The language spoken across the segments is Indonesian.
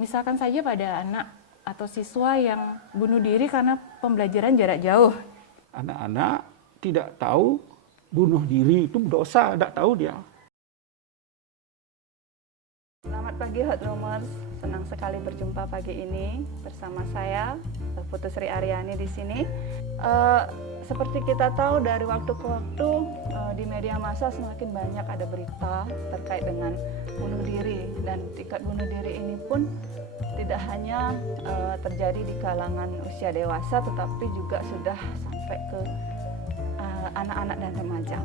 Misalkan saja pada anak atau siswa yang bunuh diri karena pembelajaran jarak jauh. Anak-anak tidak tahu bunuh diri itu dosa, tidak tahu dia. Selamat pagi Hot Roomers, senang sekali berjumpa pagi ini bersama saya Putu Sri Aryani di sini. Seperti kita tahu dari waktu ke waktu di media massa semakin banyak ada berita terkait dengan bunuh diri, dan tingkat bunuh diri ini pun tidak hanya terjadi di kalangan usia dewasa, tetapi juga sudah sampai ke anak-anak dan remaja.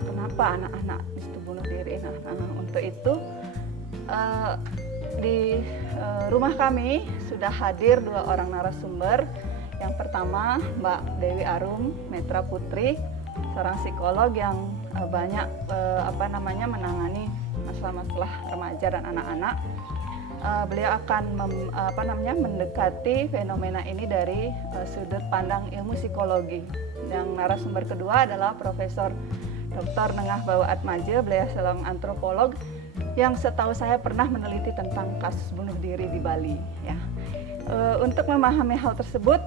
Kenapa anak-anak itu bunuh diri? Nah, untuk itu di rumah kami sudah hadir 2 orang narasumber. Yang pertama Mbak Dewi Arum Metra Putri, seorang psikolog yang banyak menangani masalah-masalah remaja dan anak-anak. Beliau akan mendekati fenomena ini dari sudut pandang ilmu psikologi. Yang narasumber kedua adalah Profesor Dr. Nengah Bawa-Atmaja, beliau seorang antropolog yang setahu saya pernah meneliti tentang kasus bunuh diri di Bali. Ya. Untuk memahami hal tersebut,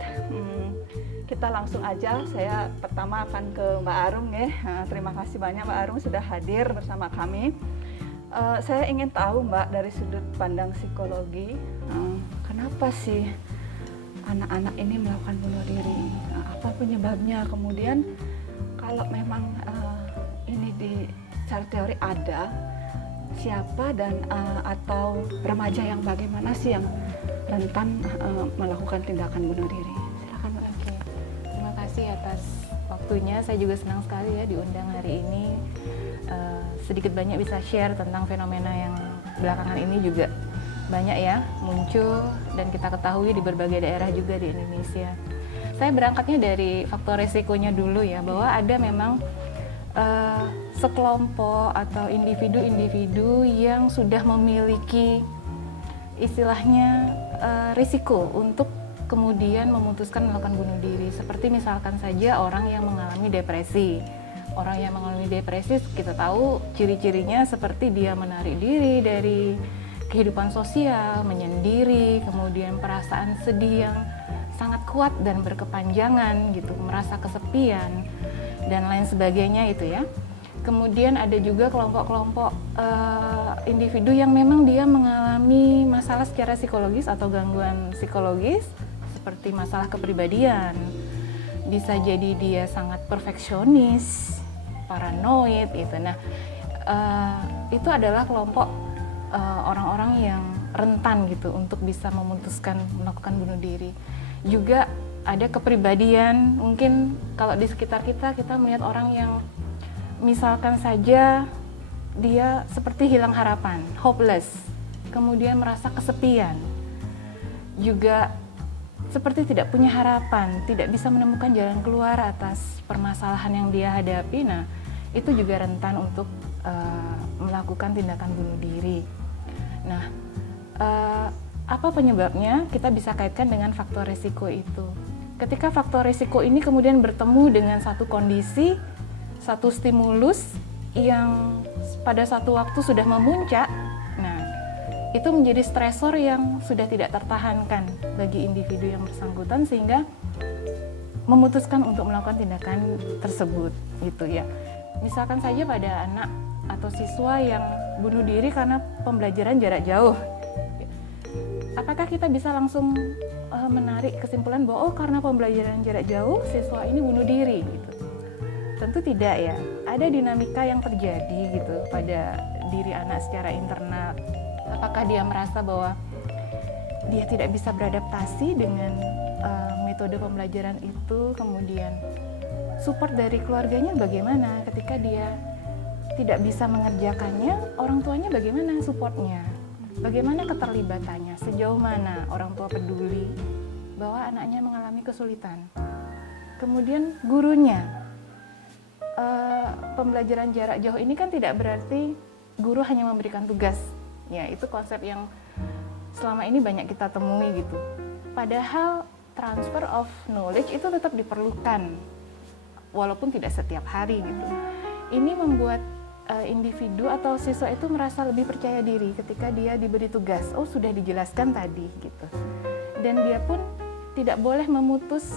kita langsung aja. Saya pertama akan ke Mbak Arum ya. Terima kasih banyak Mbak Arum sudah hadir bersama kami. Saya ingin tahu Mbak, dari sudut pandang psikologi, kenapa sih anak-anak ini melakukan bunuh diri? Apa penyebabnya? Kemudian kalau memang ini di secara teori ada, siapa dan atau remaja yang bagaimana sih yang rentan melakukan tindakan bunuh diri? Silakan Mbak. Oke, terima kasih atas waktunya. Saya juga senang sekali ya diundang hari ini. Sedikit banyak bisa share tentang fenomena yang belakangan ini juga banyak ya muncul dan kita ketahui di berbagai daerah juga di Indonesia. Saya berangkatnya dari faktor resikonya dulu ya, bahwa ada memang sekelompok atau individu-individu yang sudah memiliki istilahnya risiko untuk kemudian memutuskan melakukan bunuh diri. Seperti misalkan saja orang yang mengalami depresi. Orang yang mengalami depresi kita tahu ciri-cirinya seperti dia menarik diri dari kehidupan sosial, menyendiri, kemudian perasaan sedih yang sangat kuat dan berkepanjangan gitu, merasa kesepian dan lain sebagainya itu ya. Kemudian ada juga kelompok-kelompok individu yang memang dia mengalami masalah secara psikologis atau gangguan psikologis seperti masalah kepribadian. Bisa jadi dia sangat perfeksionis, paranoid gitu. Nah, itu adalah kelompok orang-orang yang rentan gitu untuk bisa memutuskan melakukan bunuh diri. Juga ada kepribadian, mungkin kalau di sekitar kita melihat orang yang misalkan saja dia seperti hilang harapan, hopeless, kemudian merasa kesepian, juga seperti tidak punya harapan, tidak bisa menemukan jalan keluar atas permasalahan yang dia hadapi. Nah, itu juga rentan untuk melakukan tindakan bunuh diri. Nah, apa penyebabnya? Kita bisa kaitkan dengan faktor risiko itu. Ketika faktor risiko ini kemudian bertemu dengan satu kondisi, satu stimulus yang pada satu waktu sudah memuncak, nah itu menjadi stresor yang sudah tidak tertahankan bagi individu yang bersangkutan sehingga memutuskan untuk melakukan tindakan tersebut gitu ya. Misalkan saja pada anak atau siswa yang bunuh diri karena pembelajaran jarak jauh. Apakah kita bisa langsung menarik kesimpulan bahwa karena pembelajaran jarak jauh siswa ini bunuh diri gitu? Tentu tidak ya. Ada dinamika yang terjadi gitu pada diri anak secara internal. Apakah dia merasa bahwa dia tidak bisa beradaptasi dengan metode pembelajaran itu, kemudian support dari keluarganya bagaimana ketika dia tidak bisa mengerjakannya, orang tuanya bagaimana supportnya, bagaimana keterlibatannya, sejauh mana orang tua peduli bahwa anaknya mengalami kesulitan. Kemudian gurunya, pembelajaran jarak jauh ini kan tidak berarti guru hanya memberikan tugas. Ya, itu konsep yang selama ini banyak kita temui gitu. Padahal transfer of knowledge itu tetap diperlukan, walaupun tidak setiap hari gitu. Ini membuat individu atau siswa itu merasa lebih percaya diri ketika dia diberi tugas. Oh, sudah dijelaskan tadi gitu. Dan dia pun tidak boleh memutus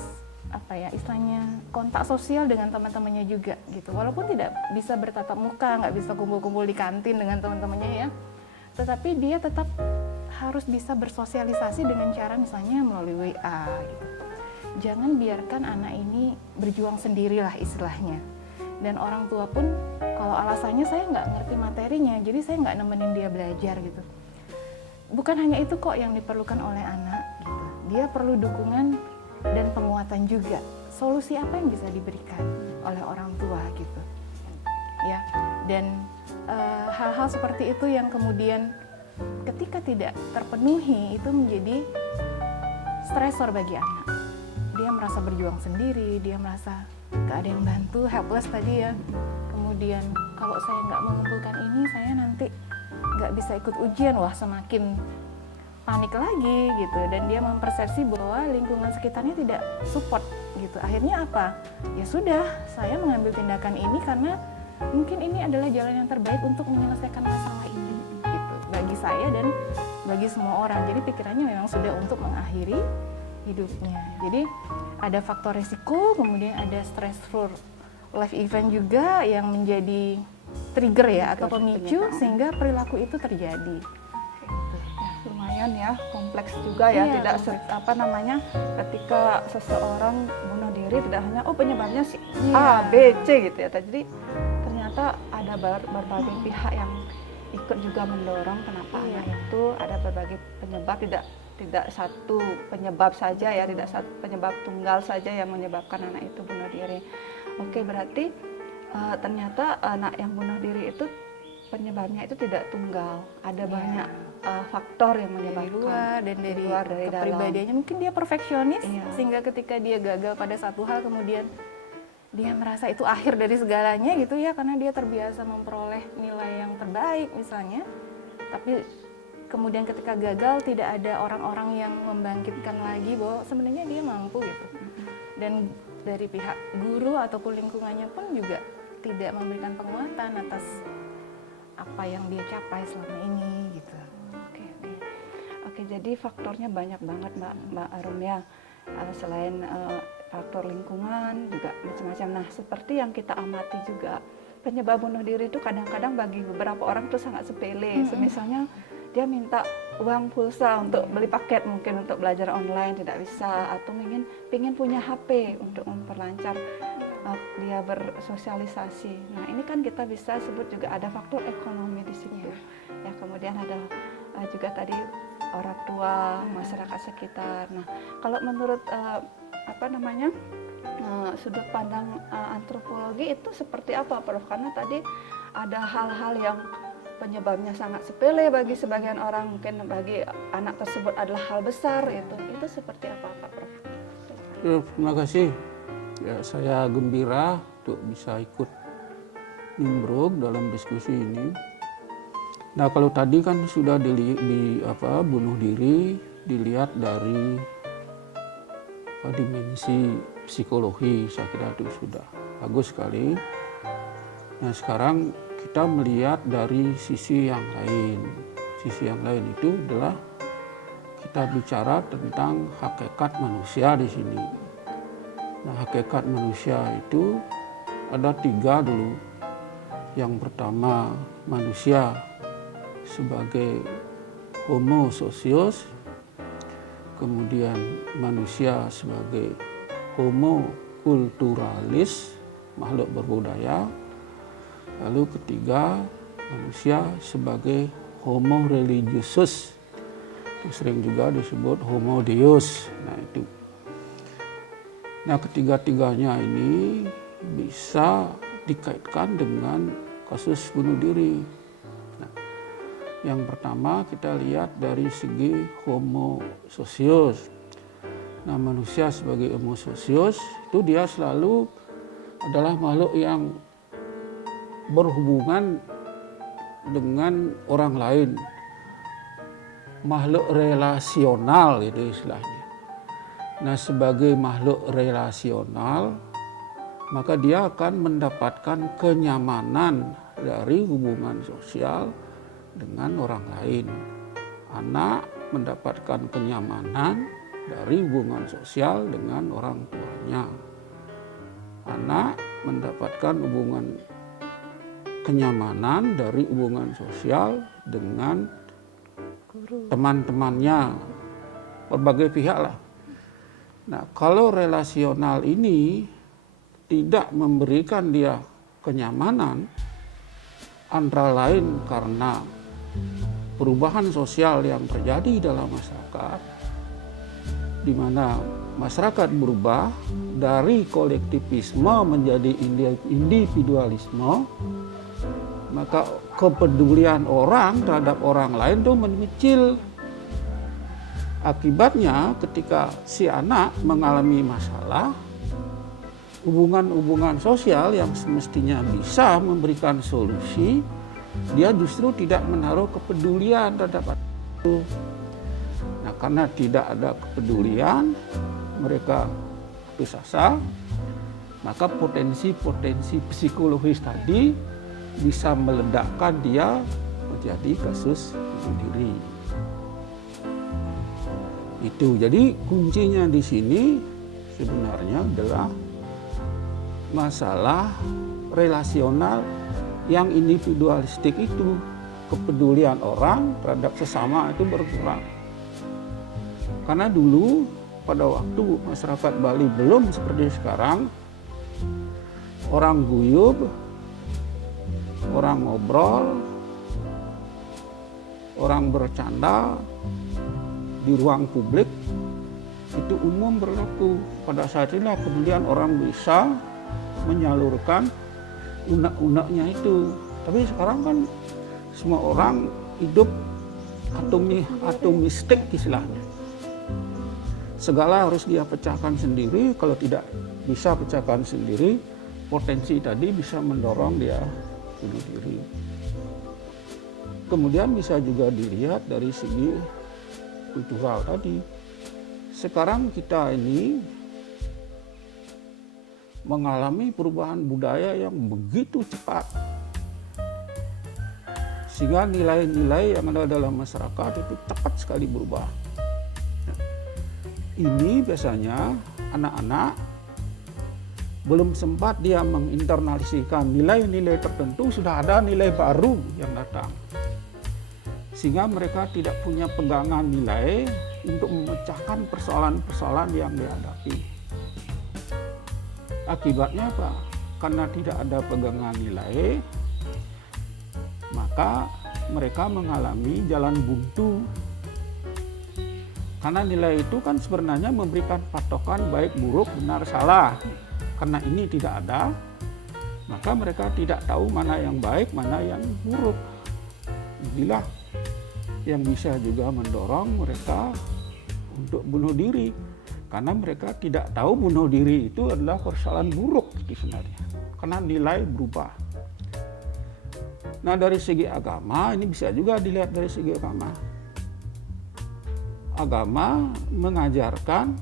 istilahnya kontak sosial dengan teman-temannya juga gitu. Walaupun tidak bisa bertatap muka, nggak bisa kumpul-kumpul di kantin dengan teman-temannya ya. Tetapi dia tetap harus bisa bersosialisasi dengan cara misalnya melalui WA gitu. Jangan biarkan anak ini berjuang sendirilah istilahnya. Dan orang tua pun kalau alasannya saya nggak ngerti materinya, jadi saya nggak nemenin dia belajar gitu. Bukan hanya itu kok yang diperlukan oleh anak gitu. Dia perlu dukungan dan penguatan juga. Solusi apa yang bisa diberikan oleh orang tua gitu. Ya. Dan hal-hal seperti itu yang kemudian ketika tidak terpenuhi itu menjadi stresor bagi anak. Dia merasa berjuang sendiri, dia merasa gak ada yang bantu, helpless tadi ya. Kemudian kalau saya nggak mengumpulkan ini, saya nanti nggak bisa ikut ujian, wah semakin panik lagi gitu. Dan dia mempersepsi bahwa lingkungan sekitarnya tidak support gitu. Akhirnya apa? Ya sudah, saya mengambil tindakan ini karena mungkin ini adalah jalan yang terbaik untuk menyelesaikan masalah ini gitu. Bagi saya dan bagi semua orang. Jadi pikirannya memang sudah untuk mengakhiri hidupnya. Jadi ada faktor risiko, kemudian ada stressful life event juga yang menjadi trigger ya atau pemicu sehingga perilaku itu terjadi. Lumayan ya, kompleks juga ya. Iya, Tidak ketika seseorang bunuh diri tidak hanya penyebabnya si A, B, C gitu ya. Jadi ternyata ada berbagai pihak yang ikut juga mendorong kenapa anak itu, ada berbagai penyebab, tidak satu penyebab saja ya, tidak satu penyebab tunggal saja yang menyebabkan anak itu bunuh diri. Oke, berarti ternyata anak yang bunuh diri itu penyebabnya itu tidak tunggal, ada banyak faktor yang menyebabkan dari luar dari kepribadiannya. Mungkin dia perfeksionis sehingga ketika dia gagal pada satu hal kemudian dia merasa itu akhir dari segalanya gitu ya, karena dia terbiasa memperoleh nilai yang terbaik misalnya, tapi kemudian ketika gagal tidak ada orang-orang yang membangkitkan lagi bahwa sebenarnya dia mampu gitu. Dan dari pihak guru ataupun lingkungannya pun juga tidak memberikan penguatan atas apa yang dia capai selama ini gitu. Oke, jadi faktornya banyak banget Mbak Arum ya. Selain faktor lingkungan juga macam-macam. Nah, seperti yang kita amati juga, penyebab bunuh diri itu kadang-kadang bagi beberapa orang itu sangat sepele. Misalnya dia minta uang pulsa untuk beli paket, mungkin untuk belajar online tidak bisa, atau ingin punya HP untuk memperlancar dia bersosialisasi. Nah, ini kan kita bisa sebut juga ada faktor ekonomi di situ. Ya, kemudian ada juga tadi orang tua, masyarakat sekitar. Nah, kalau menurut sudut pandang antropologi itu seperti apa, Prof? Karena tadi ada hal-hal yang penyebabnya sangat sepele bagi sebagian orang, mungkin bagi anak tersebut adalah hal besar. Itu seperti apa, Pak Prof? Ya, terima kasih. Ya, saya gembira untuk bisa ikut nimbrung dalam diskusi ini. Nah, kalau tadi kan sudah bunuh diri dilihat dari dimensi psikologi, saya kira itu sudah bagus sekali. Nah, sekarang kita melihat dari sisi yang lain. Sisi yang lain itu adalah kita bicara tentang hakikat manusia di sini. Nah, hakikat manusia itu ada 3 dulu. Yang pertama, manusia sebagai homo socius, kemudian manusia sebagai homo culturalis, makhluk berbudaya, lalu ketiga, manusia sebagai homo religiosus, itu sering juga disebut homo deus. Nah, itu. Nah, ketiga-tiganya ini bisa dikaitkan dengan kasus bunuh diri. Nah, yang pertama kita lihat dari segi homo socius. Nah, manusia sebagai homo socius itu dia selalu adalah makhluk yang berhubungan dengan orang lain, makhluk relasional itu istilahnya. Nah, sebagai makhluk relasional, maka dia akan mendapatkan kenyamanan dari hubungan sosial dengan orang lain. Anak mendapatkan kenyamanan dari hubungan sosial dengan orang tuanya. Anak mendapatkan kenyamanan dari hubungan sosial dengan teman-temannya, berbagai pihak lah. Nah, kalau relasional ini tidak memberikan dia kenyamanan, antara lain karena perubahan sosial yang terjadi dalam masyarakat, di mana masyarakat berubah dari kolektivisme menjadi individualisme, maka kepedulian orang terhadap orang lain itu mengecil. Akibatnya ketika si anak mengalami masalah, hubungan-hubungan sosial yang semestinya bisa memberikan solusi, dia justru tidak menaruh kepedulian terhadap itu. Nah, karena tidak ada kepedulian, mereka putus asa, maka potensi-potensi psikologis tadi bisa meledakkan dia menjadi kasus bunuh diri. Itu jadi kuncinya di sini sebenarnya adalah masalah relasional yang individualistik itu. Kepedulian orang terhadap sesama itu berkurang. Karena dulu pada waktu masyarakat Bali belum seperti sekarang, orang guyub, orang ngobrol, orang bercanda di ruang publik itu umum berlaku. Pada saat inilah kemudian orang bisa menyalurkan unek-uneknya itu. Tapi sekarang kan semua orang hidup atomistik istilahnya. Segala harus dia pecahkan sendiri. Kalau tidak bisa pecahkan sendiri, potensi tadi bisa mendorong dia bunuh diri. Kemudian bisa juga dilihat dari segi kultural tadi. Sekarang kita ini mengalami perubahan budaya yang begitu cepat, sehingga nilai-nilai yang ada dalam masyarakat itu cepat sekali berubah. Ini biasanya anak-anak belum sempat dia menginternalisasikan nilai-nilai tertentu, sudah ada nilai baru yang datang. Sehingga mereka tidak punya pegangan nilai untuk memecahkan persoalan-persoalan yang dihadapi. Akibatnya apa? Karena tidak ada pegangan nilai, maka mereka mengalami jalan buntu. Karena nilai itu kan sebenarnya memberikan patokan baik, buruk, benar, salah. Karena ini tidak ada, maka mereka tidak tahu mana yang baik, mana yang buruk. Inilah yang bisa juga mendorong mereka untuk bunuh diri. Karena mereka tidak tahu bunuh diri itu adalah persoalan buruk sebenarnya. Karena nilai berubah. Nah, dari segi agama, ini bisa juga dilihat dari segi agama. Agama mengajarkan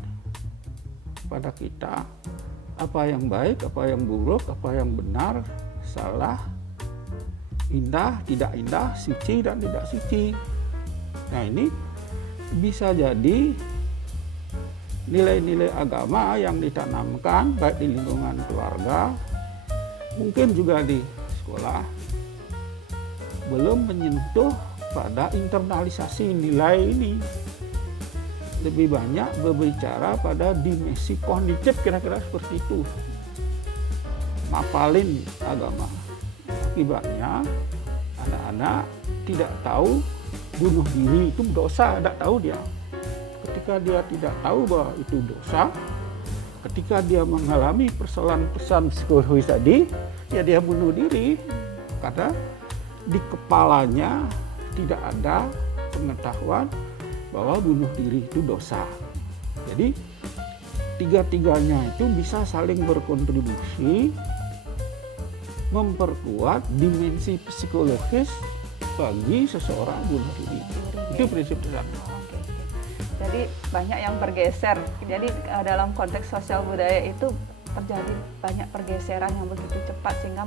pada kita apa yang baik, apa yang buruk, apa yang benar, salah, indah, tidak indah, suci dan tidak suci. Nah, ini bisa jadi nilai-nilai agama yang ditanamkan baik di lingkungan keluarga, mungkin juga di sekolah, belum menyentuh pada internalisasi nilai ini. Lebih banyak berbicara pada dimensi kognitif, kira-kira seperti itu. Mapalin agama. Akibatnya anak-anak tidak tahu bunuh diri itu dosa, tidak tahu dia. Ketika dia tidak tahu bahwa itu dosa, ketika dia mengalami persoalan-persoalan psikologis tadi, ya dia bunuh diri. Karena di kepalanya tidak ada pengetahuan bahwa bunuh diri itu dosa. Jadi tiga-tiganya itu bisa saling berkontribusi memperkuat dimensi psikologis bagi seseorang bunuh diri. Itu prinsip dasar. Jadi banyak yang bergeser. Jadi dalam konteks sosial budaya itu terjadi banyak pergeseran yang begitu cepat sehingga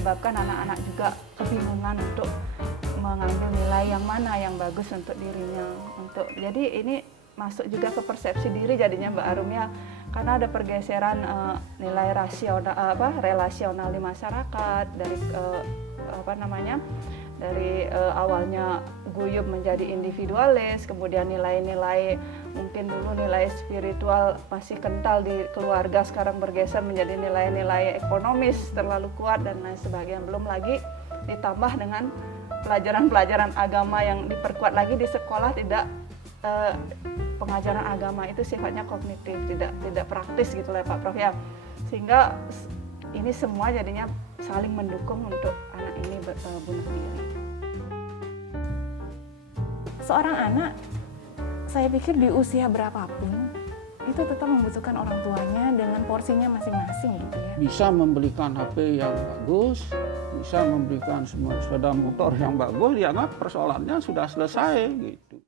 menyebabkan anak-anak juga kebingungan untuk mengambil nilai yang mana yang bagus untuk dirinya. Jadi ini masuk juga ke persepsi diri jadinya Mbak Arum ya, karena ada pergeseran nilai relasional di masyarakat dari dari awalnya guyub menjadi individualis, kemudian nilai-nilai mungkin dulu nilai spiritual masih kental di keluarga, sekarang bergeser menjadi nilai-nilai ekonomis terlalu kuat dan lain sebagainya. Belum lagi ditambah dengan pelajaran-pelajaran agama yang diperkuat lagi di sekolah, tidak pengajaran agama itu sifatnya kognitif, tidak praktis gitu lah Pak Prof ya. Sehingga ini semua jadinya saling mendukung untuk anak ini bunuh diri. Seorang anak, saya pikir di usia berapapun itu tetap membutuhkan orang tuanya dengan porsinya masing-masing gitu ya. Bisa membelikan HP yang bagus, bisa memberikan semua sepeda motor yang bagus, dianggap persoalannya sudah selesai gitu.